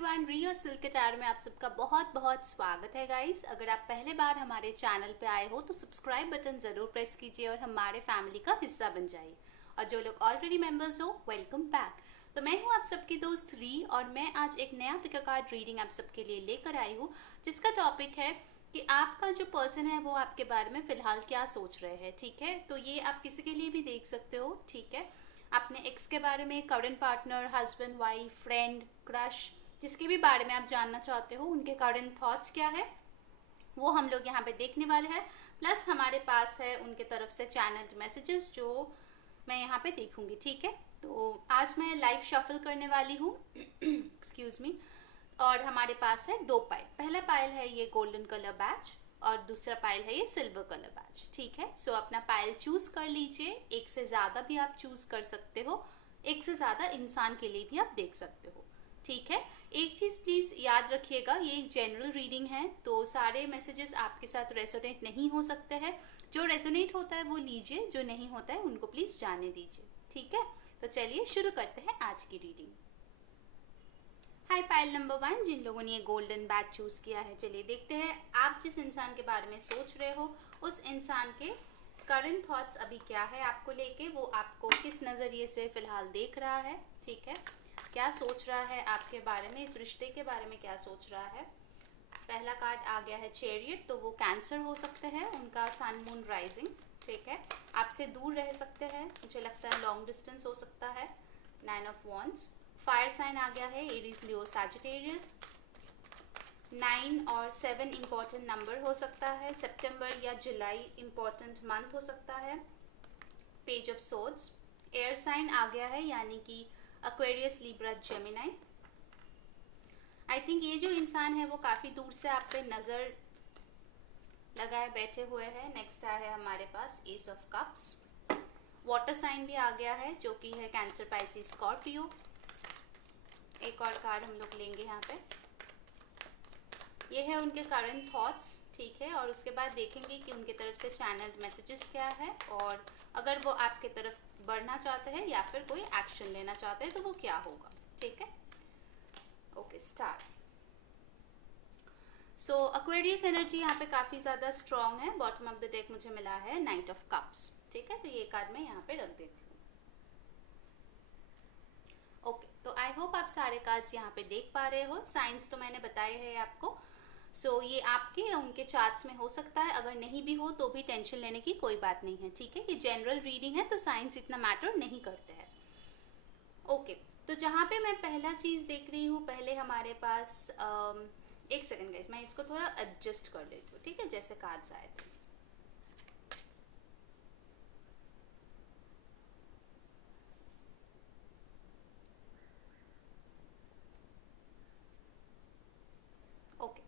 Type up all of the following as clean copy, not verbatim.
Everyone, रिया silk attire में आप सबका बहुत बहुत स्वागत है गाइस। अगर आप पहले बार हमारे चैनल पे आए हो तो सब्सक्राइब बटन ज़रूर प्रेस कीजिए और हमारे फैमिली का हिस्सा बन जाइए। और जो लोग ऑलरेडी मेंबर्स हो, वेलकम बैक। तो मैं हूँ आप सबकी दोस्त री और मैं आज एक नया पिक अ कार्ड रीडिंग आप सबके लिए लेकर आई हूँ, जिसका टॉपिक है कि आपका जो पर्सन है वो आपके बारे में फ़िलहाल क्या सोच रहे हैं। ठीक है, तो ये आप किसी के लिए भी देख सकते हो। ठीक है, अपने एक्स के बारे में, current partner, husband, wife, friend, crush, जिसके भी बारे में आप जानना चाहते हो, उनके करंट थॉट्स क्या है वो हम लोग यहाँ पे देखने वाले हैं। प्लस हमारे पास है उनके तरफ से चैनल्ड मैसेजेस जो मैं यहाँ पे देखूंगी। ठीक है, तो आज मैं लाइव शफल करने वाली हूँ एक्सक्यूज मी। और हमारे पास है दो पाइल। पहला पाइल है ये गोल्डन कलर बैच और दूसरा पाइल है ये सिल्वर कलर बैच। ठीक है, सो अपना पाइल चूज कर लीजिए। एक से ज्यादा भी आप चूज कर सकते हो, एक से ज्यादा इंसान के लिए भी आप देख सकते हो। ठीक है, एक चीज प्लीज याद रखिएगा, ये एक जनरल रीडिंग है तो सारे मैसेजेस आपके साथ रेजोनेट नहीं हो सकते हैं। जो रेजोनेट होता है वो लीजिए, जो नहीं होता है उनको प्लीज जाने दीजिए। ठीक है, तो चलिए शुरू करते हैं आज की रीडिंग। हाय पाइल नंबर 1, जिन लोगों ने ये गोल्डन बैच चूज किया है, चलिए देखते हैं आप जिस इंसान के बारे में सोच रहे हो उस इंसान के करंट थॉट्स अभी क्या है आपको लेके, वो आपको किस नजरिए से फिलहाल देख रहा है। ठीक है, क्या सोच रहा है आपके बारे में, इस रिश्ते के बारे में क्या सोच रहा है। पहला कार्ड आ गया है चैरियट, तो वो कैंसर हो सकते हैं, उनका सन मून राइजिंग। ठीक है, आपसे दूर रह सकते हैं, मुझे लगता है लॉन्ग डिस्टेंस हो सकता है। 9 ऑफ वॉन्ड्स, फायर साइन आ गया है, एरीज, लियो, सैजिटेरियस। 9 और 7 इंपॉर्टेंट नंबर हो सकता है, सितंबर या जुलाई इंपॉर्टेंट मंथ हो सकता है। Page of swords, air sign आ गया है, यानी कि Aquarius, Libra, Gemini. I think ये जो इंसान है वो काफी दूर से आप पे नजर लगाए बैठे हुए हैं। नेक्स्ट आया है हमारे पास ace of cups. Water sign भी आ गया है जो कि है कैंसर, पाइसिस, स्कॉर्पियो। एक और कार्ड हम लोग लेंगे यहाँ पे, ये है उनके करंट थॉट्स। ठीक है, और उसके बाद देखेंगे कि उनके तरफ से चैनल्ड मैसेजेस क्या है और अगर वो आपके तरफ बढ़ना चाहते हैं या फिर कोई एक्शन लेना चाहते हैं तो वो क्या होगा। ठीक है, ओके स्टार्ट। सो एक्वेरियस एनर्जी यहाँ पे काफी ज्यादा स्ट्रॉन्ग है। बॉटम ऑफ द डेक मुझे मिला है नाइट ऑफ कप्स। ठीक है, तो ये कार्ड मैं यहाँ पे रख देती हूँ। ओके, तो आई होप आप सारे कार्ड्स यहाँ पे देख पा रहे हो। साइंस तो मैंने बताए हैं आपको। सो ये आपके या उनके चार्ट्स में हो सकता है, अगर नहीं भी हो तो भी टेंशन लेने की कोई बात नहीं है। ठीक है, ये जनरल रीडिंग है तो साइंस इतना मैटर नहीं करते हैं। ओके, तो जहाँ पे मैं पहला चीज देख रही हूँ, पहले हमारे पास एक सेकंड गाइस, मैं इसको थोड़ा एडजस्ट कर लेती हूँ। ठीक है, जैसे कार्ड्स आए थे। ओके,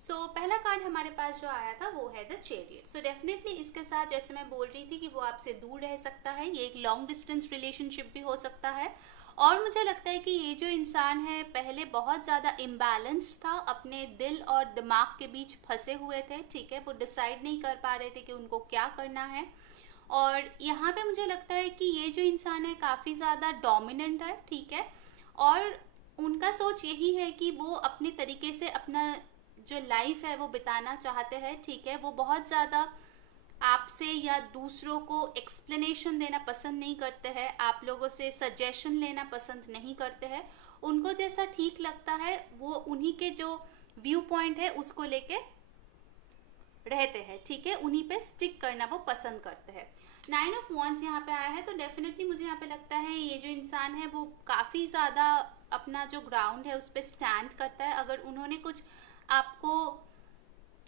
सो पहला कार्ड हमारे पास जो आया था वो है द चैरियट। सो डेफिनेटली इसके साथ, जैसे मैं बोल रही थी कि वो आपसे दूर रह सकता है, ये एक लॉन्ग डिस्टेंस रिलेशनशिप भी हो सकता है। और मुझे लगता है कि ये जो इंसान है पहले बहुत ज़्यादा इम्बैलेंस्ड था, अपने दिल और दिमाग के बीच फंसे हुए थे। ठीक है, वो डिसाइड नहीं कर पा रहे थे कि उनको क्या करना है। और यहाँ पे मुझे लगता है कि ये जो इंसान है काफ़ी ज़्यादा डोमिनेंट है। ठीक है, और उनका सोच यही है कि वो अपने तरीके से अपना जो लाइफ है वो बिताना चाहते हैं। ठीक है, वो बहुत ज़्यादा आपसे या दूसरों को एक्सप्लेनेशन देना पसंद नहीं करते हैं, आप लोगों से सजेशन लेना पसंद नहीं करते हैं। उनको जैसा ठीक लगता है वो उन्हीं के जो व्यू पॉइंट है उसको लेके रहते हैं। ठीक है, उन्हीं पे स्टिक करना वो पसंद करते हैं। 9 ऑफ वॉन्ड्स यहाँ पे आया है, तो डेफिनेटली मुझे यहाँ पे लगता है ये जो इंसान है वो काफ़ी ज़्यादा अपना जो ग्राउंड है उस पर स्टैंड करता है। अगर उन्होंने कुछ आपको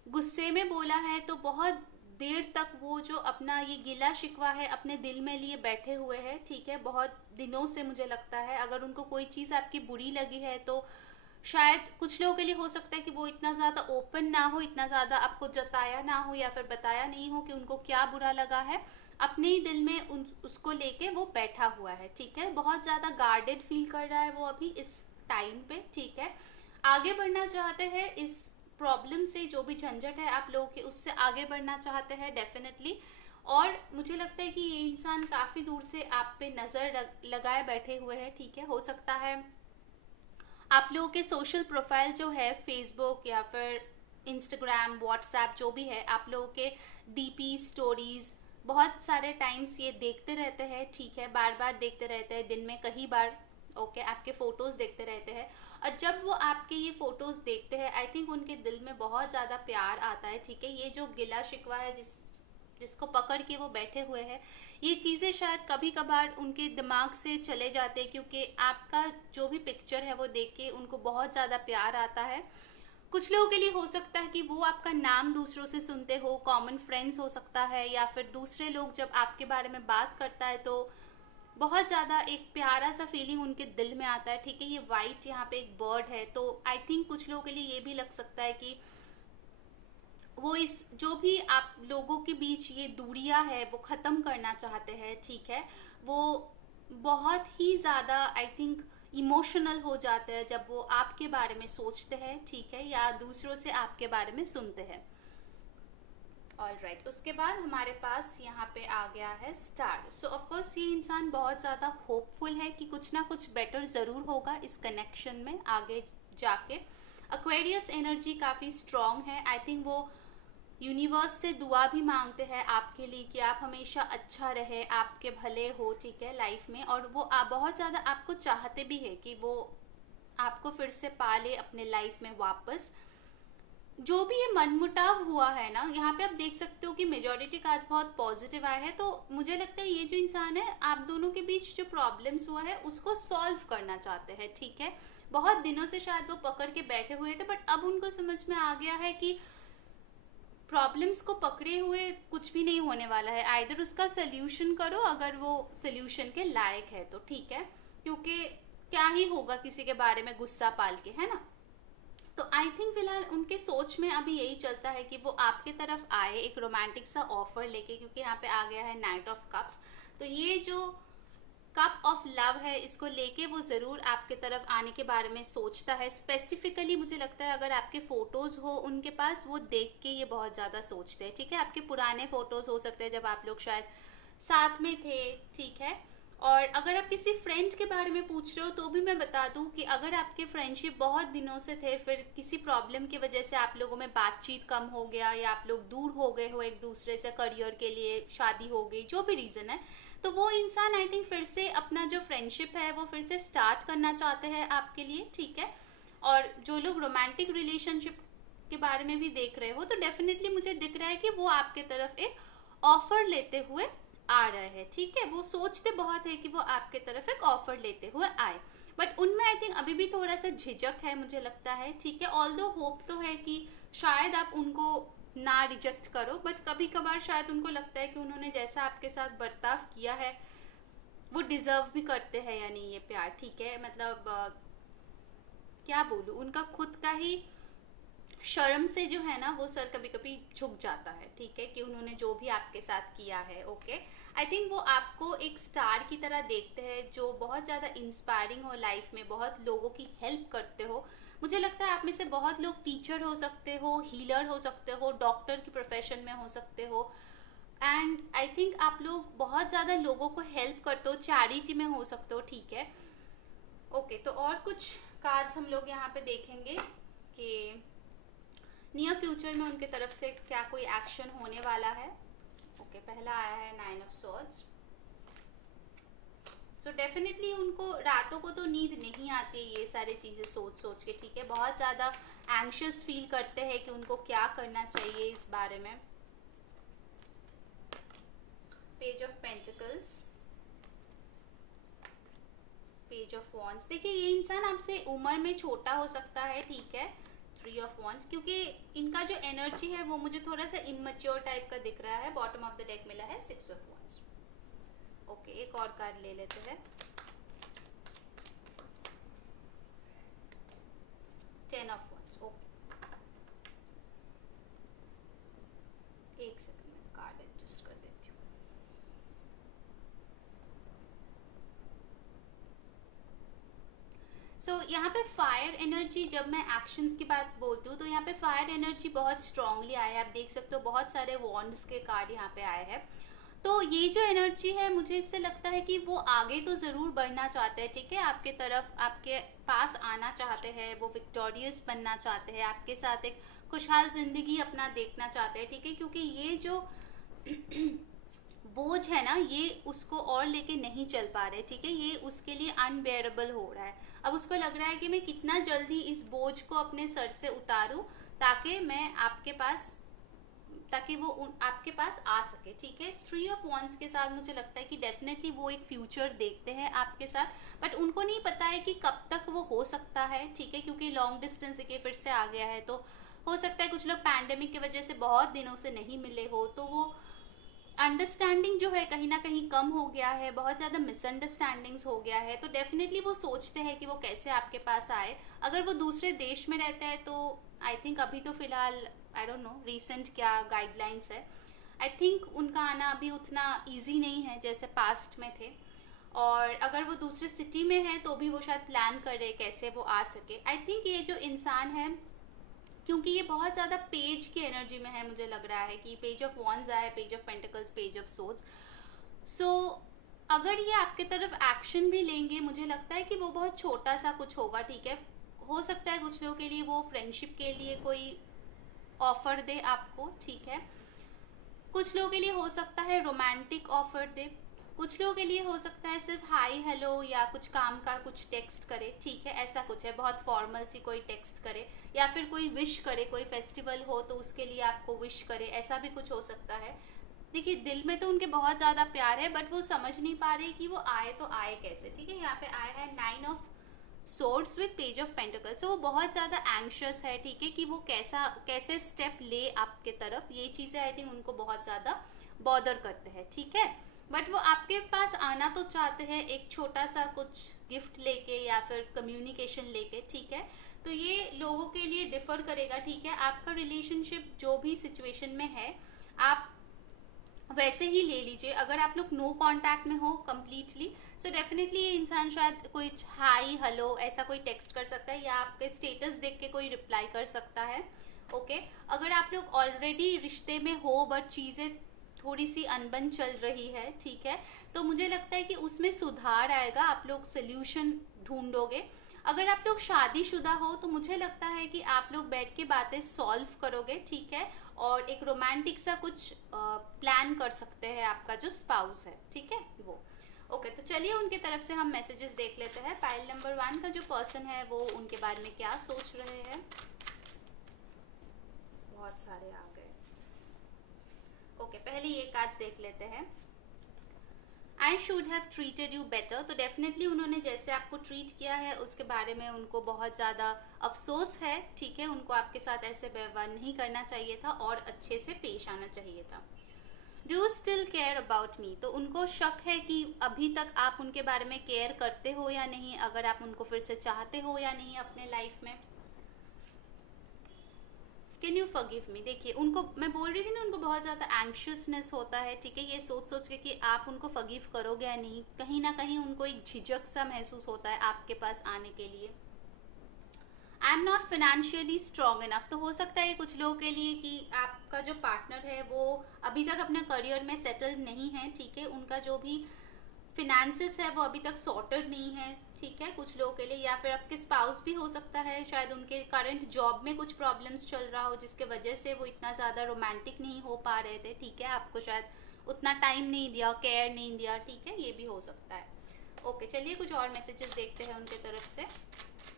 गुस्से में बोला है तो बहुत देर तक वो जो अपना ये गिला शिकवा है अपने दिल में लिए बैठे हुए हैं। ठीक है, बहुत दिनों से मुझे लगता है अगर उनको कोई चीज़ आपकी बुरी लगी है तो शायद कुछ लोगों के लिए हो सकता है कि वो इतना ज़्यादा ओपन ना हो, इतना ज़्यादा आपको जताया ना हो या फिर बताया नहीं हो कि उनको क्या बुरा लगा है। अपने ही दिल में उसको लेके वो बैठा हुआ है। ठीक है, बहुत ज़्यादा गार्डेड फील कर रहा है वो अभी इस टाइम पे। ठीक है, आगे बढ़ना चाहते हैं इस प्रॉब्लम से, जो भी झंझट है आप लोगों के उससे आगे बढ़ना चाहते हैं डेफिनेटली। और मुझे लगता है कि ये इंसान काफ़ी दूर से आप पे नज़र लगाए बैठे हुए हैं। ठीक है, हो सकता है आप लोगों के सोशल प्रोफाइल जो है फेसबुक या फिर इंस्टाग्राम व्हाट्सएप जो भी है, आप लोगों के डीपी स्टोरीज बहुत सारे टाइम्स ये देखते रहते हैं, ठीक है, बार बार देखते रहते हैं, दिन में कई बार, ओके, आपके फोटोज देखते रहते हैं। और जब वो आपके ये फोटोज देखते हैं, आई थिंक उनके दिल में बहुत ज़्यादा प्यार आता है, ठीक है। ये जो गिला शिकवा है जिसको पकड़ के वो बैठे हुए हैं, ये चीज़ें शायद कभी कभार उनके दिमाग से चले जाते हैं, क्योंकि आपका जो भी पिक्चर है वो देख के उनको बहुत ज़्यादा प्यार आता है। कुछ लोगों के लिए हो सकता है कि वो आपका नाम दूसरों से सुनते हो, कॉमन फ्रेंड्स हो सकता है, या फिर दूसरे लोग जब आपके बारे में बात करता है तो बहुत ज़्यादा एक प्यारा सा फीलिंग उनके दिल में आता है, ठीक है। ये वाइट यहाँ पे एक बर्ड है, तो आई थिंक कुछ लोगों के लिए ये भी लग सकता है कि वो इस जो भी आप लोगों के बीच ये दूरियां है वो ख़त्म करना चाहते हैं, ठीक है। वो बहुत ही ज़्यादा आई थिंक इमोशनल हो जाते हैं जब वो आपके बारे में सोचते हैं, ठीक है, या दूसरों से आपके बारे में सुनते हैं। ऑलराइट, उसके बाद हमारे पास यहाँ पे आ गया है स्टार। सो ऑफकोर्स ये इंसान बहुत ज़्यादा होपफुल है कि कुछ ना कुछ बेटर ज़रूर होगा इस कनेक्शन में आगे जाके। एक्वेरियस एनर्जी काफ़ी स्ट्रॉन्ग है, आई थिंक वो यूनिवर्स से दुआ भी मांगते हैं आपके लिए कि आप हमेशा अच्छा रहे, आपके भले हो, ठीक है, लाइफ में। और वो आप बहुत ज़्यादा आपको चाहते भी है कि वो आपको फिर से पाले अपने लाइफ में वापस। जो भी ये मनमुटाव हुआ है ना, यहाँ पे आप देख सकते हो कि मेजोरिटी कार्ड्स बहुत पॉजिटिव आए हैं, तो मुझे लगता है ये जो इंसान है, आप दोनों के बीच जो प्रॉब्लम्स हुआ है उसको सॉल्व करना चाहते हैं, ठीक है। बहुत दिनों से शायद वो पकड़ के बैठे हुए थे, बट अब उनको समझ में आ गया है कि प्रॉब्लम्स को पकड़े हुए कुछ भी नहीं होने वाला है, आइदर उसका सोल्यूशन करो अगर वो सोल्यूशन के लायक है तो, ठीक है, क्योंकि क्या ही होगा किसी के बारे में गुस्सा पाल के, है ना। तो आई थिंक फिलहाल उनके सोच में अभी यही चलता है कि वो आपके तरफ आए एक रोमांटिक सा ऑफर लेके, क्योंकि यहाँ पे आ गया है नाइट ऑफ कप्स। तो ये जो कप ऑफ लव है इसको लेके वो ज़रूर आपके तरफ आने के बारे में सोचता है। स्पेसिफिकली मुझे लगता है अगर आपके फ़ोटोज़ हो उनके पास, वो देख के ये बहुत ज़्यादा सोचते हैं, ठीक है। आपके पुराने फ़ोटोज़ हो सकते हैं जब आप लोग शायद साथ में थे, ठीक है। और अगर आप किसी फ्रेंड के बारे में पूछ रहे हो तो भी मैं बता दूं कि अगर आपके फ्रेंडशिप बहुत दिनों से थे, फिर किसी प्रॉब्लम की वजह से आप लोगों में बातचीत कम हो गया या आप लोग दूर हो गए हो एक दूसरे से, करियर के लिए, शादी हो गई, जो भी रीज़न है, तो वो इंसान आई थिंक फिर से अपना जो फ्रेंडशिप है वो फिर से स्टार्ट करना चाहते हैं आपके लिए, ठीक है। और जो लोग रोमांटिक रिलेशनशिप के बारे में भी देख रहे हो तो डेफिनेटली मुझे दिख रहा है कि वो आपके तरफ एक ऑफर लेते हुए आ रहे हैं, ठीक है। वो सोचते बहुत है कि वो आपके तरफ एक ऑफर लेते हुए आए, बट उनमें आई थिंक अभी भी थोड़ा सा झिझक है मुझे लगता है, ठीक है। ऑल्दो होप तो है कि शायद आप उनको ना रिजेक्ट करो, बट कभी कभार शायद उनको लगता है कि उन्होंने जैसा आपके साथ बर्ताव किया है वो डिजर्व भी करते हैं या नहीं ये प्यार, ठीक है। मतलब क्या बोलूँ, उनका खुद का ही शर्म से जो है ना वो सर कभी कभी झुक जाता है, ठीक है, कि उन्होंने जो भी आपके साथ किया है, ओके। आई थिंक वो आपको एक स्टार की तरह देखते हैं जो बहुत ज़्यादा इंस्पायरिंग हो लाइफ में, बहुत लोगों की हेल्प करते हो। मुझे लगता है आप में से बहुत लोग टीचर हो सकते हो, हीलर हो सकते हो, डॉक्टर की प्रोफेशन में हो सकते हो, एंड आई थिंक आप लोग बहुत ज़्यादा लोगों को हेल्प करते हो, चैरिटी में हो सकते हो, ठीक है। ओके, तो और कुछ कार्ड्स हम लोग यहाँ पे देखेंगे कि नियर फ्यूचर में उनके तरफ से क्या कोई एक्शन होने वाला है। ओके, पहला आया है 9 ऑफ सॉर्ड्स। सो डेफिनेटली उनको रातों को तो नींद नहीं आती है ये सारी चीज़ें सोच सोच के, ठीक है। बहुत ज़्यादा एंग्शियस फील करते हैं कि उनको क्या करना चाहिए इस बारे में। Page of pentacles, page of wands. देखिए ये इंसान आपसे उम्र में छोटा हो सकता है, ठीक है। 3 ऑफ वॉन्ड्स, क्योंकि इनका जो एनर्जी है वो मुझे थोड़ा सा इमेच्योर टाइप का दिख रहा है। बॉटम ऑफ द डेक मिला है 6 ऑफ वॉन्ड्स। ओके, एक और कार्ड ले लेते हैं। 10 ऑफ वॉन्ड्स। ओके, एक सेकंड में कार्ड एडजस्ट कर देती हूँ। सो यहाँ पे फायर एनर्जी, जब मैं एक्शंस की बात बोलती हूँ तो यहाँ पे फायर एनर्जी बहुत स्ट्रांगली आया है। आप देख सकते हो बहुत सारे वॉन्ड्स के कार्ड यहाँ पे आए हैं। तो ये जो एनर्जी है, मुझे इससे लगता है कि वो आगे तो ज़रूर बढ़ना चाहते हैं, ठीक है, आपके तरफ, आपके पास आना चाहते हैं, वो विक्टोरियस बनना चाहते हैं, आपके साथ एक खुशहाल ज़िंदगी अपना देखना चाहते हैं, ठीक है, क्योंकि ये जो बोझ है ना, ये उसको और लेके नहीं चल पा रहे, ठीक है, ये उसके लिए अनबेयरेबल हो रहा है। अब उसको लग रहा है कि मैं कितना जल्दी इस बोझ को अपने सर से उतारूं, ताकि मैं आपके पास, ताकि वो आपके पास आ सके, ठीक है। 3 ऑफ wands के साथ मुझे लगता है कि डेफिनेटली वो एक फ्यूचर देखते हैं आपके साथ, बट उनको नहीं पता है कि कब तक वो हो सकता है, ठीक है, क्योंकि लॉन्ग डिस्टेंस देखिए फिर से आ गया है, तो हो सकता है कुछ लोग पैंडेमिक की वजह से बहुत दिनों से नहीं मिले हो, तो वो अंडरस्टैंडिंग जो है कहीं ना कहीं कम हो गया है, बहुत ज़्यादा मिसअंडरस्टैंडिंग्स हो गया है, तो डेफिनेटली वो सोचते हैं कि वो कैसे आपके पास आए। अगर वो दूसरे देश में रहते हैं तो आई थिंक अभी तो फिलहाल, आई डोंट नो रिसेंट क्या गाइडलाइंस है, आई थिंक उनका आना अभी उतना ईजी नहीं है जैसे पास्ट में थे। और अगर वो दूसरे सिटी में है तो भी वो शायद प्लान कर रहे कैसे वो आ सके। आई थिंक ये जो इंसान है, क्योंकि ये बहुत ज़्यादा पेज की एनर्जी में है, मुझे लग रहा है कि पेज ऑफ वॉन्स आया, page of pentacles, page of swords, so अगर ये आपके तरफ एक्शन भी लेंगे, मुझे लगता है कि वो बहुत छोटा सा कुछ होगा, ठीक है। हो सकता है कुछ लोगों के लिए वो फ्रेंडशिप के लिए कोई ऑफर दे आपको, ठीक है, कुछ लोगों के लिए हो सकता है रोमांटिक ऑफर दे, कुछ लोगों के लिए हो सकता है सिर्फ हाई हेलो या कुछ काम का कुछ टेक्स्ट करे, ठीक है, ऐसा कुछ है, बहुत फॉर्मल सी कोई टेक्स्ट करे, या फिर कोई विश करे, कोई फेस्टिवल हो तो उसके लिए आपको विश करे, ऐसा भी कुछ हो सकता है। देखिए दिल में तो उनके बहुत ज़्यादा प्यार है, बट वो समझ नहीं पा रहे कि वो आए तो आए कैसे, ठीक है। यहाँ पे आया है 9 of swords with page of pentacles, तो वो बहुत ज़्यादा एंग्शियस है, ठीक है, कि वो कैसे स्टेप ले आपके तरफ, ये चीज़ें आई थिंक उनको बहुत ज़्यादा बॉदर करते हैं, ठीक है। बट वो आपके पास आना तो चाहते हैं एक छोटा सा कुछ गिफ्ट लेके या फिर कम्युनिकेशन लेके, ठीक है। तो ये लोगों के लिए डिफर करेगा, ठीक है, आपका रिलेशनशिप जो भी सिचुएशन में है आप वैसे ही ले लीजिए। अगर आप लोग नो कांटेक्ट में हो कंप्लीटली, सो डेफिनेटली ये इंसान शायद कोई हाई हेलो ऐसा कोई टेक्स्ट कर सकता है, या आपके स्टेटस देख के कोई रिप्लाई कर सकता है, ओके। अगर आप लोग ऑलरेडी रिश्ते में हो बट चीज़ें थोड़ी सी अनबन चल रही है, ठीक है, तो मुझे लगता है कि उसमें सुधार आएगा, आप लोग सोल्यूशन ढूंढोगे। अगर आप लोग शादीशुदा हो तो मुझे लगता है कि आप लोग बैठ के बातें सॉल्व करोगे, ठीक है, और एक रोमांटिक सा कुछ प्लान कर सकते हैं आपका जो स्पाउस है, ठीक है वो, ओके। तो चलिए उनके तरफ से हम मैसेजेस देख लेते हैं। पाइल नंबर 1 का जो पर्सन है वो उनके बारे में क्या सोच रहे हैं। बहुत सारे आ गए, ओके, पहले ये कार्ड्स देख लेते हैं। I should have treated you better, तो डेफिनेटली उन्होंने जैसे आपको ट्रीट किया है उसके बारे में उनको बहुत ज़्यादा अफसोस है, ठीक है, उनको आपके साथ ऐसे व्यवहार नहीं करना चाहिए था और अच्छे से पेश आना चाहिए था। Do you still care about me, तो उनको शक है कि अभी तक आप उनके बारे में केयर करते हो या नहीं, अगर आप उनको फिर से चाहते हो या नहीं अपने लाइफ में। कैन यू फॉरगिव मी, देखिए उनको मैं बोल रही थी ना, उनको बहुत ज़्यादा एंग्शियसनेस होता है, ठीक है, ये सोच सोच के कि आप उनको फॉरगिव करोगे या नहीं, कहीं ना कहीं उनको एक झिझक सा महसूस होता है आपके पास आने के लिए। I am not financially strong enough, तो हो सकता है कुछ लोगों के लिए कि आपका जो पार्टनर है वो अभी तक अपने करियर में सेटल्ड नहीं है, ठीक है, उनका जो भी फिनेंसिस है वो अभी तक सॉर्टेड नहीं है, ठीक है, कुछ लोगों के लिए। या फिर आपके स्पाउस भी हो सकता है, शायद उनके करंट जॉब में कुछ प्रॉब्लम्स चल रहा हो जिसके वजह से वो इतना ज़्यादा रोमांटिक नहीं हो पा रहे थे, ठीक है, आपको शायद उतना टाइम नहीं दिया, केयर नहीं दिया, ठीक है, ये भी हो सकता है, ओके। चलिए कुछ और मैसेजेस देखते हैं उनके तरफ से।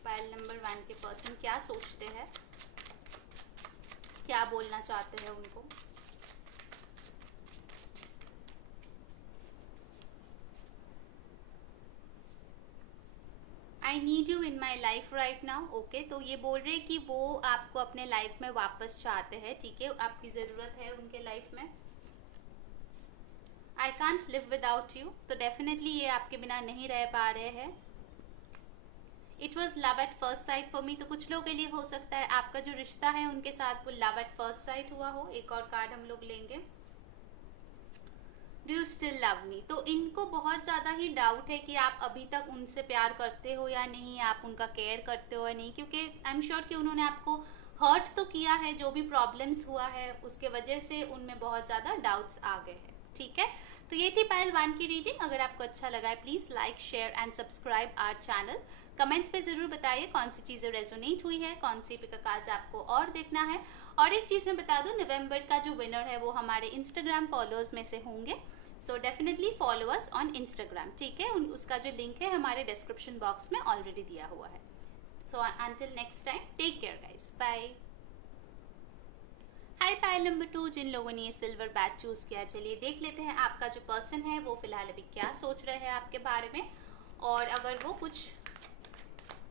पाइल नंबर 1 के पर्सन क्या सोचते हैं, क्या बोलना चाहते हैं उनको। I need you in my life right now, okay, तो ये बोल रहे हैं कि वो आपको अपने लाइफ में वापस चाहते हैं, ठीक है, आपकी ज़रूरत है उनके लाइफ में। I can't live without you, तो डेफिनेटली ये आपके बिना नहीं रह पा रहे हैं। It was love at first sight for me, तो कुछ लोगों के लिए हो सकता है आपका जो रिश्ता है उनके साथ वो लव एट फर्स्ट साइट हुआ हो। एक और कार्ड हम लोग लेंगे। Do you still love me, तो इनको बहुत ज़्यादा ही डाउट है कि आप अभी तक उनसे प्यार करते हो या नहीं, आप उनका केयर करते हो या नहीं, क्योंकि आई एम श्योर कि उन्होंने आपको हर्ट तो किया है, जो भी प्रॉब्लम्स हुआ है उसके वजह से उनमें बहुत ज़्यादा डाउट्स आ गए हैं, ठीक है। तो ये थी पायल 1 की रीडिंग। अगर आपको अच्छा लगा है please like share and subscribe our channel. Comments पे जरूर बताइए कौन सी चीजें रेजोनेट हुई है, कौन सी पिक कार्ड्स आपको और देखना है। और एक चीज मैं बता दूं, नवंबर का जो विनर है वो हमारे इंस्टाग्राम फॉलोअर्स में से होंगे। So definitely follow us on Instagram, ठीक है। उसका जो लिंक है हमारे डिस्क्रिप्शन बॉक्स में ऑलरेडी दिया हुआ है। So until next time, take care guys, bye. Hi Payal number 2, जिन लोगों ने ये सिल्वर बैच चूज किया, चलिए देख लेते हैं आपका जो पर्सन है वो फिलहाल अभी क्या सोच रहे हैं आपके बारे में, और अगर वो कुछ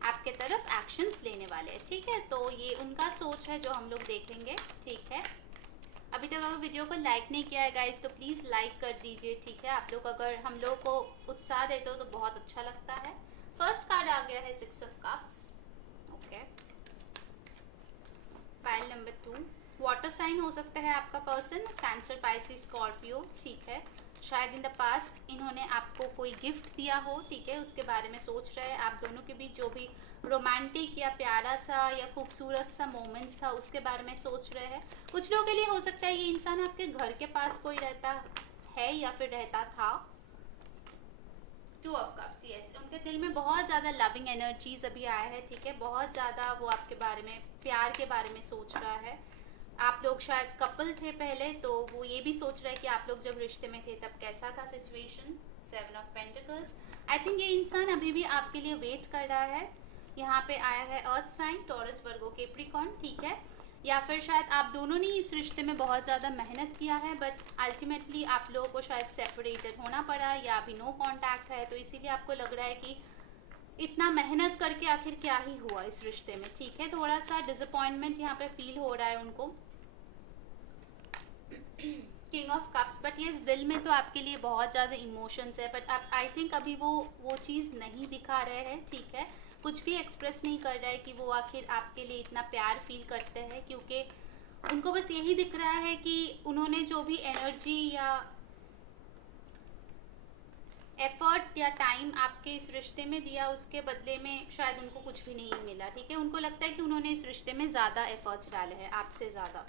आपके तरफ एक्शंस लेने वाले हैं, ठीक है। तो ये उनका सोच है जो हम लोग देखेंगे, ठीक है। अभी तक अगर वीडियो को लाइक नहीं किया है गाइस तो प्लीज लाइक कर दीजिए, ठीक है। आप लोग अगर हम लोग को उत्साह देते हो तो बहुत अच्छा लगता है। फर्स्ट कार्ड आ गया है 6 of cups, okay. File number 2, water sign हो सकता है आपका पर्सन, कैंसर, पाइसिस, स्कॉर्पियो, ठीक है। शायद इन द पास्ट इन्होंने आपको कोई गिफ्ट दिया हो, ठीक है, उसके बारे में सोच रहे हैं। आप दोनों के बीच जो भी रोमांटिक या प्यारा सा या खूबसूरत सा मोमेंट्स था उसके बारे में सोच रहे हैं। कुछ लोगों के लिए हो सकता है ये इंसान आपके घर के पास कोई रहता है या फिर रहता था। 2 ऑफ कप्स, यस, उनके दिल में बहुत ज़्यादा लविंग एनर्जीज अभी आया है, ठीक है। बहुत ज़्यादा वो आपके बारे में, प्यार के बारे में सोच रहा है। आप लोग शायद कपल थे पहले, तो वो ये भी सोच रहा है कि आप लोग जब रिश्ते में थे तब कैसा था situation. 7 of pentacles, I think ये इंसान अभी भी आपके लिए वेट कर रहा है। यहाँ पे आया है अर्थ साइन, टॉरस, वर्गो, कैप्रिकॉर्न, ठीक है। या फिर शायद आप दोनों ने इस रिश्ते में बहुत ज़्यादा मेहनत किया है, बट अल्टीमेटली आप लोगों को शायद सेपरेटेड होना पड़ा या अभी नो कॉन्टैक्ट है, तो इसीलिए आपको लग रहा है कि इतना मेहनत करके आखिर क्या ही हुआ इस रिश्ते में, ठीक है। थोड़ा सा डिसअपॉइंटमेंट यहाँ पे फील हो रहा है उनको। किंग ऑफ कप्स, बट ये दिल में तो आपके लिए बहुत ज़्यादा इमोशंस है, बट आप आई थिंक अभी वो चीज़ नहीं दिखा रहे हैं, ठीक है। कुछ भी एक्सप्रेस नहीं कर रहा है कि वो आखिर आपके लिए इतना प्यार फील करते हैं, क्योंकि उनको बस यही दिख रहा है कि उन्होंने जो भी एनर्जी या एफर्ट या टाइम आपके इस रिश्ते में दिया उसके बदले में शायद उनको कुछ भी नहीं मिला, ठीक है। उनको लगता है कि उन्होंने इस रिश्ते में ज़्यादा एफर्ट्स डाले हैं आपसे ज़्यादा।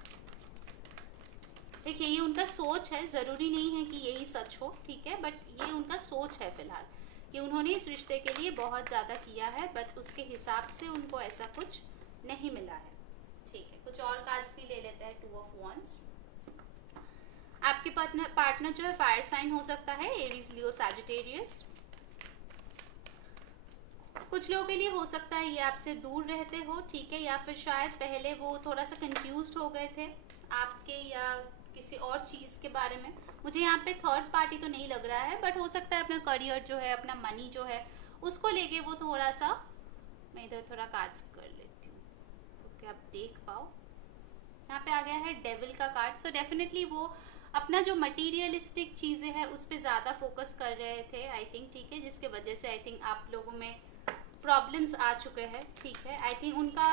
देखिए ये उनका सोच है, ज़रूरी नहीं है कि यही सच हो, ठीक है, बट ये उनका सोच है फिलहाल कि उन्होंने इस रिश्ते के लिए बहुत ज़्यादा किया है, बट उसके हिसाब से उनको ऐसा कुछ नहीं मिला है, ठीक है। कुछ और कार्ड्स भी ले लेते हैं। 2 ऑफ वॉन्ड्स, आपके पार्टनर जो है फायर साइन हो सकता है, एरीज, लियो, सैजिटेरियस। कुछ लोगों के लिए हो सकता है ये आपसे दूर रहते हो, ठीक है, या फिर शायद पहले वो थोड़ा सा कंफ्यूज्ड हो गए थे आपके या किसी और चीज़ के बारे में। मुझे यहाँ पे थर्ड पार्टी तो नहीं लग रहा है, बट हो सकता है अपना करियर जो है, अपना मनी जो है, उसको लेके वो थोड़ा सा, मैं इधर थोड़ा काज कर लेती हूँ क्योंकि आप देख पाओ। यहाँ पे आ गया है डेविल का कार्ड। सो डेफिनेटली वो अपना जो मटीरियलिस्टिक चीज़ें हैं उस पर ज़्यादा फोकस कर रहे थे आई थिंक, ठीक है, जिसके वजह से आई थिंक आप लोगों में प्रॉब्लम्स आ चुके हैं, ठीक है। आई थिंक उनका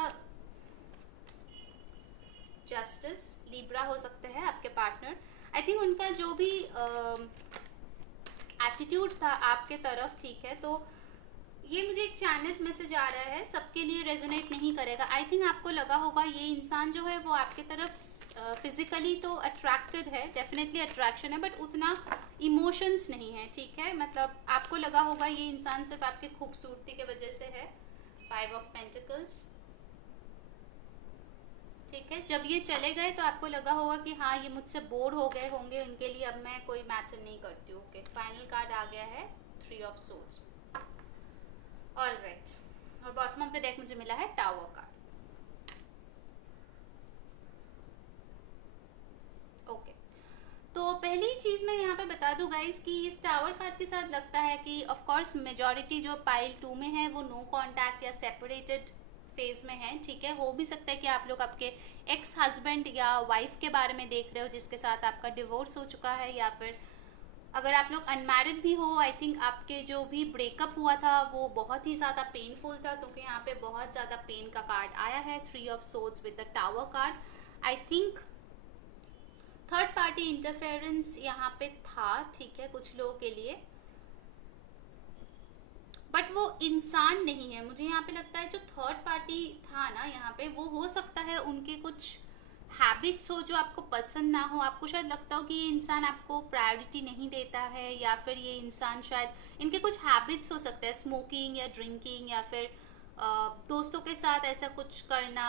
जस्टिस, लिब्रा हो सकते हैं आपके पार्टनर। आई थिंक उनका जो भी एटीट्यूड था आपके तरफ, ठीक है, तो ये मुझे एक चैनल मैसेज आ रहा है, सबके लिए रेजोनेट नहीं करेगा। आई थिंक आपको लगा होगा ये इंसान जो है वो आपके तरफ फिजिकली तो अट्रैक्टेड है, डेफिनेटली अट्रैक्शन है, बट उतना इमोशंस नहीं है, ठीक है। मतलब आपको लगा होगा ये इंसान सिर्फ आपकी खूबसूरती के वजह से है। 5 ऑफ पेंटिकल्स, ठीक है। जब ये चले गए तो आपको लगा होगा कि हाँ ये मुझसे बोर हो गए होंगे, इनके लिए अब मैं कोई मैटर नहीं करती हूँ, ओके। फाइनल कार्ड आ गया है 3 ऑफ सोर्ड्स, ऑलराइट। और बॉटम ऑफ द डेक मुझे मिला है टावर कार्ड, ओके। तो पहली चीज मैं यहाँ पे बता दूं गाइस कि इस टावर कार्ड के साथ लगता है कि ऑफ कोर्स मेजॉरिटी जो पाइल 2 में है वो नो कांटेक्ट या सेपरेटेड फेज में है, ठीक है। हो भी सकता है कि आप लोग आपके एक्स हस्बैंड या वाइफ के बारे में देख रहे हो जिसके साथ आपका डिवोर्स हो चुका है, या फिर अगर आप लोग अनमैरिड भी हो, आई थिंक आपके जो भी ब्रेकअप हुआ था वो बहुत ही ज़्यादा पेनफुल था, क्योंकि यहाँ पे बहुत ज़्यादा पेन का कार्ड आया है। 3 of swords with the tower card, I think third party interference यहाँ पे था, ठीक है, कुछ लोगों के लिए, बट वो इंसान नहीं है। मुझे यहाँ पे लगता है जो थर्ड पार्टी था ना यहाँ पे, वो हो सकता है उनके कुछ हैबिट्स हो जो आपको पसंद ना हो, आपको शायद लगता हो कि ये इंसान आपको प्रायोरिटी नहीं देता है, या फिर ये इंसान शायद इनके कुछ हैबिट्स हो सकते हैं, स्मोकिंग या ड्रिंकिंग, या फिर दोस्तों के साथ ऐसा कुछ करना,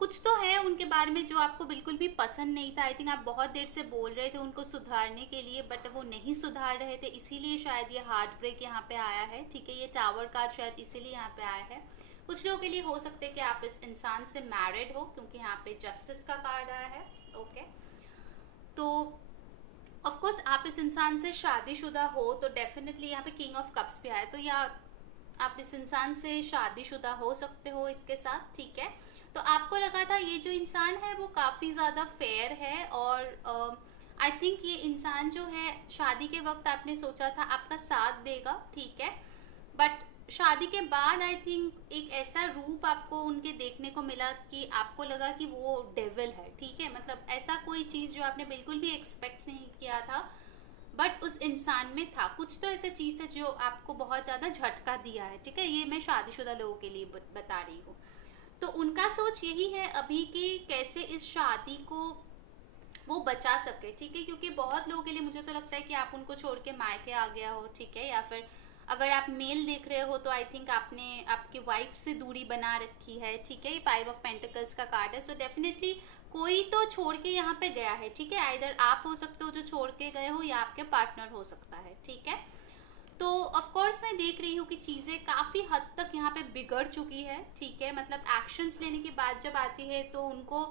कुछ तो है उनके बारे में जो आपको बिल्कुल भी पसंद नहीं था। आई थिंक आप बहुत देर से बोल रहे थे उनको सुधारने के लिए, बट वो नहीं सुधार रहे थे, इसीलिए शायद ये हार्ट ब्रेक यहाँ पे आया है। ठीक है, ये टावर कार्ड शायद इसीलिए यहाँ पे आया है। कुछ लोगों के लिए हो सकता है कि आप इस इंसान से मैरिड हो, क्योंकि यहाँ पे जस्टिस का कार्ड आया है। ओके, तो ऑफ कोर्स आप इस इंसान से शादीशुदा हो, तो डेफिनेटली यहाँ पे किंग ऑफ कप्स भी आया, तो या आप इस इंसान से शादीशुदा हो सकते हो इसके साथ। ठीक है, तो आपको लगा था ये जो इंसान है वो काफ़ी ज़्यादा फेयर है, और आई थिंक ये इंसान जो है शादी के वक्त आपने सोचा था आपका साथ देगा। ठीक है, बट शादी के बाद आई थिंक एक ऐसा रूप आपको उनके देखने को मिला कि आपको लगा कि वो डेविल है। ठीक है, मतलब ऐसा कोई चीज़ जो आपने बिल्कुल भी एक्सपेक्ट नहीं किया था, बट उस इंसान में था कुछ, तो ऐसा चीज़ है जो आपको बहुत ज़्यादा झटका दिया है। ठीक है, ये मैं शादीशुदा लोगों के लिए बता रही हूँ। तो उनका सोच यही है अभी कि कैसे इस शादी को वो बचा सके। ठीक है, क्योंकि बहुत लोगों के लिए मुझे तो लगता है कि आप उनको छोड़ के मायके आ गया हो। ठीक है, या फिर अगर आप मेल देख रहे हो तो आई थिंक आपने आपकी वाइफ से दूरी बना रखी है। ठीक है, ये 5 ऑफ पेंटिकल्स का कार्ड है, सो डेफिनेटली कोई तो छोड़ के यहाँ पे गया है। ठीक है, आइदर आप हो सकते हो जो छोड़ के गए हो, या आपके पार्टनर हो सकता है। ठीक है, तो ऑफ कोर्स मैं देख रही हूँ कि चीज़ें काफ़ी हद तक यहाँ पे बिगड़ चुकी है। ठीक है, मतलब एक्शंस लेने की बात जब आती है तो उनको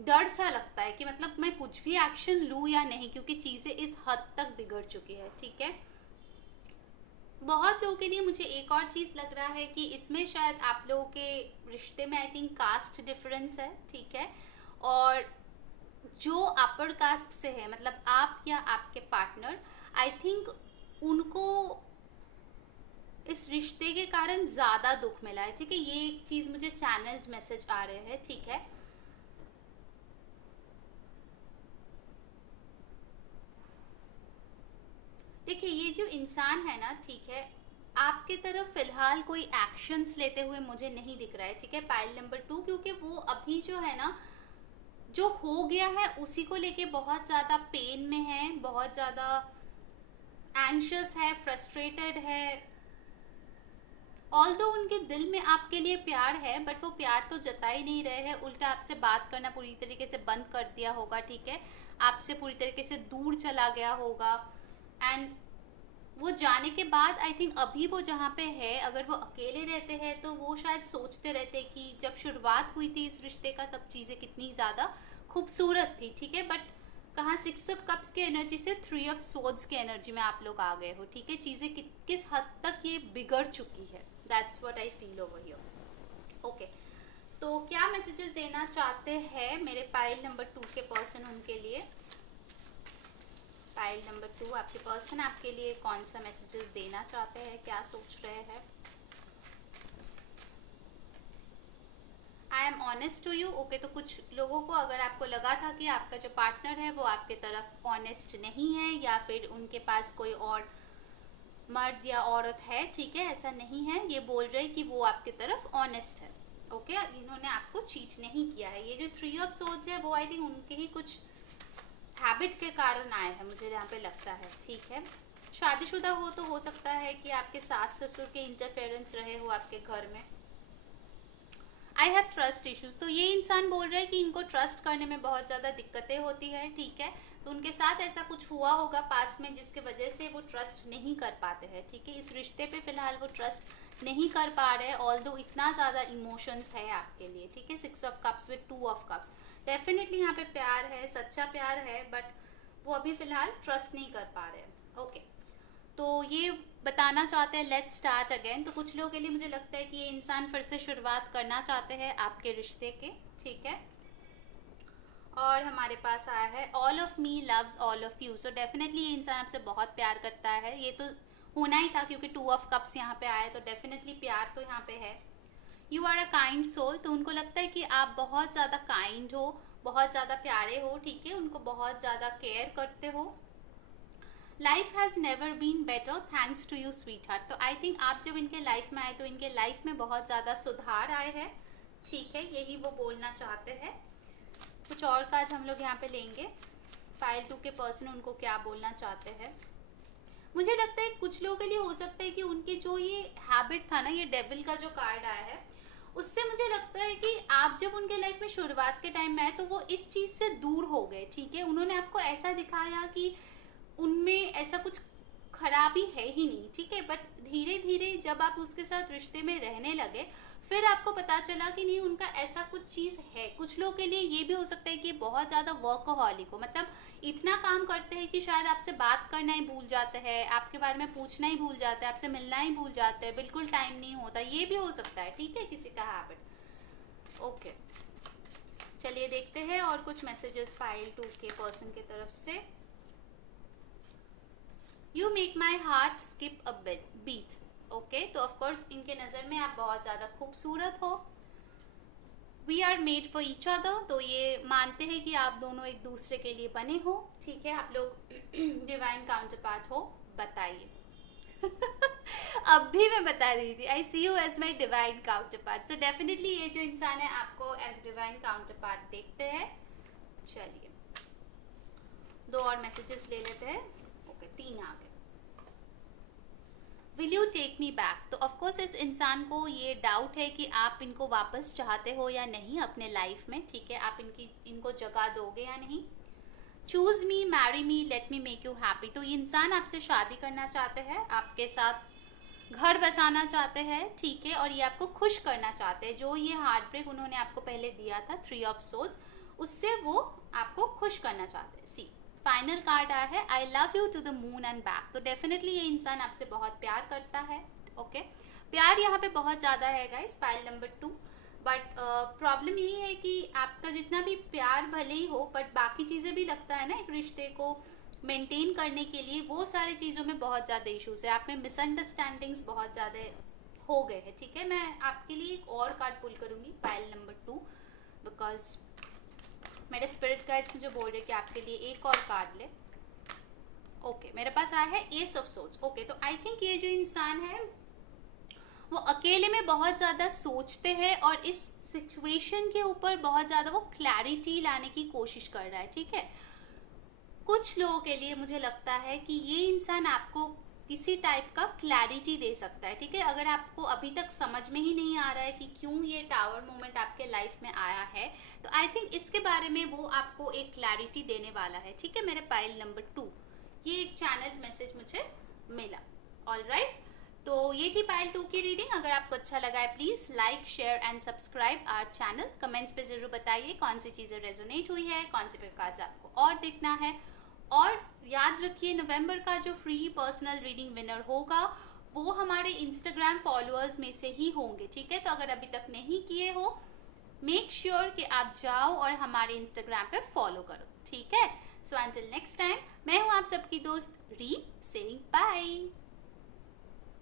डर सा लगता है कि मतलब मैं कुछ भी एक्शन लूँ या नहीं, क्योंकि चीज़ें इस हद तक बिगड़ चुकी है। ठीक है, बहुत लोगों के लिए मुझे एक और चीज़ लग रहा है कि इसमें शायद आप लोगों के रिश्ते में आई थिंक कास्ट डिफरेंस है। ठीक है, और जो अपर कास्ट से है, मतलब आप या आपके पार्टनर, आई थिंक उनको इस रिश्ते के कारण ज़्यादा दुख मिला है। ठीक है, ये एक चीज़ मुझे चैनल्स मैसेज आ रहे हैं। ठीक है, देखिए ये जो इंसान है ना, ठीक है, आपके तरफ फिलहाल कोई एक्शंस लेते हुए मुझे नहीं दिख रहा है। ठीक है, पाइल नंबर 2, क्योंकि वो अभी जो है ना, जो हो गया है उसी को लेके बहुत ज़्यादा पेन में है, बहुत ज़्यादा एंशियस है, फ्रस्ट्रेटेड है। ऑल्दो उनके दिल में आपके लिए प्यार है, बट वो प्यार तो जता ही नहीं रहे हैं, उल्टा आपसे बात करना पूरी तरीके से बंद कर दिया होगा। ठीक है, आपसे पूरी तरीके से दूर चला गया होगा। एंड वो जाने के बाद आई थिंक अभी वो जहाँ पे है, अगर वो अकेले रहते हैं तो वो शायद सोचते रहते कि जब शुरुआत हुई थी इस रिश्ते का तब चीज़ें कितनी ज़्यादा खूबसूरत थी। ठीक है, बट कहाँ 6 ऑफ कप्स की एनर्जी से 3 ऑफ सोर्ड्स की एनर्जी में आप लोग आ गए हो। ठीक है, चीज़ें किस हद तक ये बिगड़ चुकी है, that's what I feel over here. Okay, तो क्या मैसेजेस देना चाहते हैं मेरे पाइल नंबर 2 के पर्सन उनके लिए? पाइल नंबर 2 आपके पर्सन आपके लिए कौन सा मैसेजेस देना चाहते हैं, क्या सोच रहे हैं? I am honest to you. Okay, तो कुछ लोगों को अगर आपको लगा था कि आपका जो पार्टनर है वो आपके तरफ ऑनेस्ट नहीं है, या फिर उनके पास कोई और मर्द या औरत है, ठीक है, ऐसा नहीं है, ये बोल रहे हैं कि वो आपके तरफ ऑनेस्ट है। ओके, इन्होंने आपको चीट नहीं किया है। ये जो 3 ऑफ सोर्ड्स है वो आई थिंक उनके ही कुछ हैबिट के कारण आए हैं, मुझे यहाँ पे लगता है। ठीक है, शादीशुदा हो तो हो सकता है कि आपके सास ससुर के इंटरफेरेंस रहे हो आपके घर में। आई हैव ट्रस्ट इश्यूज, तो ये इंसान बोल रहा है कि इनको ट्रस्ट करने में बहुत ज़्यादा दिक्कतें होती है। ठीक है, तो उनके साथ ऐसा कुछ हुआ होगा पास्ट में जिसके वजह से वो ट्रस्ट नहीं कर पाते हैं। ठीक है, इस रिश्ते पे फिलहाल वो ट्रस्ट नहीं कर पा रहे हैं, ऑल्दो इतना ज़्यादा इमोशंस है आपके लिए। ठीक है, 6 of cups with 2 of cups, definitely यहाँ पे प्यार है, सच्चा प्यार है, बट वो अभी फिलहाल ट्रस्ट नहीं कर पा रहे हैं। ओके, तो ये बताना चाहते हैं लेट्स स्टार्ट अगेन। तो कुछ लोगों के लिए मुझे लगता है कि ये इंसान फिर से शुरुआत करना चाहते हैं आपके रिश्ते के। ठीक है, और हमारे पास आया है all of me loves all of you, so definitely ये इंसान आपसे बहुत प्यार करता है। ये तो होना ही था क्योंकि 2 ऑफ कप्स यहाँ पे आए, तो डेफिनेटली प्यार तो यहाँ पे है। You are a kind soul, तो उनको लगता है कि आप बहुत ज़्यादा काइंड हो, बहुत ज़्यादा प्यारे हो। ठीक है, उनको बहुत ज़्यादा केयर करते हो। Life has never been better thanks to you sweetheart, तो आई थिंक आप जब इनके लाइफ में आए तो इनके लाइफ में बहुत ज़्यादा सुधार आए हैं। ठीक है, यही वो बोलना चाहते हैं। कुछ और कार्ड हम लोग यहाँ पे लेंगे, पाइल 2 के पर्सन उनको क्या बोलना चाहते हैं। मुझे लगता है कुछ लोगों के लिए हो सकता है कि उनके जो ये हैबिट था ना, ये डेविल का जो कार्ड आया है, उससे मुझे लगता है कि आप जब उनके लाइफ में शुरुआत के टाइम में आए तो वो इस चीज से दूर हो गए। ठीक है, उन्होंने आपको ऐसा दिखाया कि उनमें ऐसा कुछ खराबी है ही नहीं। ठीक है, बट धीरे धीरे जब आप उसके साथ रिश्ते में रहने लगे, फिर आपको पता चला कि नहीं, उनका ऐसा कुछ चीज है। कुछ लोगों के लिए ये भी हो सकता है कि बहुत ज्यादा वर्कहॉलिक हो, मतलब इतना काम करते हैं कि शायद आपसे बात करना ही भूल जाते हैं, आपके बारे में पूछना ही भूल जाते हैं, आपसे मिलना ही भूल जाते हैं, बिल्कुल टाइम नहीं होता, ये भी हो सकता है। ठीक है, किसी का हैबिट। ओके, चलिए देखते हैं और कुछ मैसेजेस पाइल 2 के पर्सन की तरफ से। You make my heart skip a beat. Okay, तो ऑफकोर्स इनके नजर में आप बहुत ज्यादा खूबसूरत हो। We are made for each other, तो ये मानते हैं कि आप दोनों एक दूसरे के लिए बने हो। ठीक है, आप लोग डिवाइन काउंटर पार्ट हो। बताइए अब भी मैं बता रही थी, I see you as my divine counterpart. So definitely ये जो इंसान है आपको एज डिवाइन काउंटर पार्ट देखते हैं। चलिए 2 और मैसेजेस ले लेते हैं। ओके, 3 आ गए। Will you take me back, तो ऑफकोर्स इस इंसान को ये डाउट है कि आप इनको वापस चाहते हो या नहीं अपने लाइफ में। ठीक है, आप इनको जगह दोगे या नहीं। Choose me, marry me, let me make you happy, तो ये इंसान आपसे शादी करना चाहते हैं, आपके साथ घर बसाना चाहते हैं। ठीक है, और ये आपको खुश करना चाहते हैं। जो ये हार्ट ब्रेक उन्होंने आपको पहले दिया था 3 ऑफ सोर्ड्स, उससे वो आपको खुश करना चाहते हैं। सी फाइनल कार्ड आया है, I love you to the moon and back, तो डेफिनेटली ये इंसान आपसे बहुत प्यार करता है। ओके, प्यार यहाँ पे बहुत ज्यादा है guys, pile number 2। But problem यही है कि आपका जितना भी प्यार भले ही हो, बट बाकी चीजें भी लगता है ना एक रिश्ते को मेंटेन करने के लिए, वो सारी चीजों में बहुत ज्यादा इश्यूज है। आप में मिसअंडरस्टैंडिंग्स बहुत ज्यादा हो गए हैं। ठीक है, मैं आपके लिए एक और कार्ड पुल करूंगी, पाइल नंबर 2, बिकॉज मेरे स्पिरिट गाइड्स मुझे बोल रहे कि आपके लिए एक और कार्ड ले। ओके, मेरे पास आया है एस ऑफ सोर्ड्स। ओके, तो आई थिंक ये जो इंसान है वो अकेले में बहुत ज्यादा सोचते हैं और इस सिचुएशन के ऊपर बहुत ज्यादा वो क्लैरिटी लाने की कोशिश कर रहा है। ठीक है, कुछ लोगों के लिए मुझे लगता है कि ये इंसान आपको किसी टाइप का क्लैरिटी दे सकता है। ठीक है, अगर आपको अभी तक समझ में ही नहीं आ रहा है कि क्यों ये टावर मोमेंट आपके लाइफ में आया है, तो आई थिंक इसके बारे में वो आपको एक क्लैरिटी देने वाला है। ठीक है, मेरे पाइल नंबर 2, ये एक चैनल मैसेज मुझे मिला। ऑलराइट, तो ये थी पाइल 2 की रीडिंग। अगर आपको अच्छा लगा है please like, share and subscribe our channel. Comments पे जरूर बताइए कौन सी चीजें रेजोनेट हुई है, कौन से कार्ड्स आपको और देखना है। और याद रखिए, नवंबर का जो फ्री पर्सनल रीडिंग विनर होगा वो हमारे इंस्टाग्राम फॉलोअर्स में से ही होंगे। ठीक है, तो अगर अभी तक नहीं किए हो, मेक श्योर कि आप जाओ और हमारे इंस्टाग्राम पे फॉलो करो। ठीक है, सो अंटिल नेक्स्ट टाइम, मैं हूं आप सबकी दोस्त री, सेइंग बाय।